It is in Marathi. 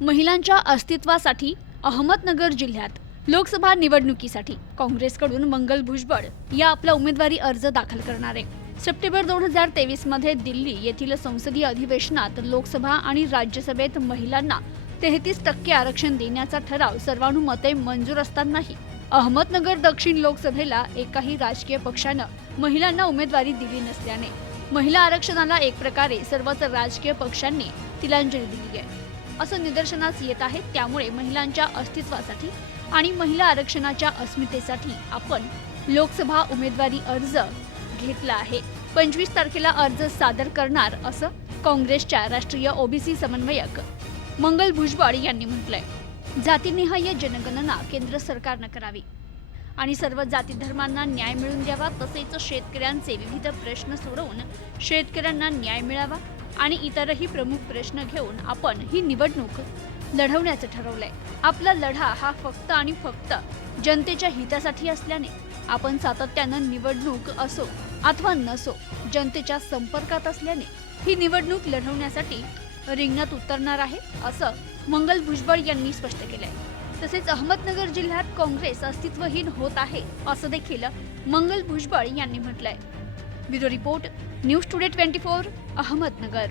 महिलांच्या अस्तित्वासाठी अहमदनगर जिल्ह्यात लोकसभा निवडणुकीसाठी काँग्रेसकडून मंगल भुजबळ या आपला उमेदवारी अर्ज दाखल करणार आहे. सप्टेंबर दोन हजार तेवीसमध्ये दिल्ली येथील संसदीय अधिवेशनात लोकसभा आणि राज्यसभेत महिलांना तेहतीस टक्के आरक्षण देण्याचा ठराव सर्वानुमते मंजूर असतानाही अहमदनगर दक्षिण लोकसभेला एकाही राजकीय पक्षानं महिलांना उमेदवारी दिली नसल्याने महिला आरक्षणाला एक प्रकारे सर्वच राजकीय पक्षांनी तिलांजली दिली आहे. असं निदर्शनास येत आहे त्यामुळे महिलांच्या अस्तित्वासाठी आणि महिला आरक्षणाच्या अस्मितेसाठी आपण लोकसभा उमेदवारी अर्ज घेतला आहे. पंचवीस तारखेला अर्ज सादर करणार असं काँग्रेसच्या राष्ट्रीय ओबीसी समन्वयक मंगल भुजबळ यांनी म्हटलंय. जातीनिहाय जनगणना केंद्र सरकारनं करावी. आणि सर्व जाती धर्मांना न्याय मिळून द्यावा तसेच शेतकऱ्यांचे विविध प्रश्न सोडवून शेतकऱ्यांना न्याय मिळावा आणि इतरही प्रमुख प्रश्न घेऊन आपण ही निवडणूक लढवण्याचं ठरवलंय. आपला लढा हा फक्त आणि फक्त जनतेच्या हितासाठी असल्याने आपण सातत्यानं निवडणूक असो अथवा नसो जनतेच्या संपर्कात असल्याने ही निवडणूक लढवण्यासाठी रिंगणात उतरणार आहे असं मंगल भुजबळ यांनी स्पष्ट केलंय. तसेच अहमदनगर जिल्ह्यात काँग्रेस अस्तित्वहीन होत आहे असं देखील मंगल भुजबळ यांनी म्हटलंय. Bureau report news today twenty four Ahmednagar.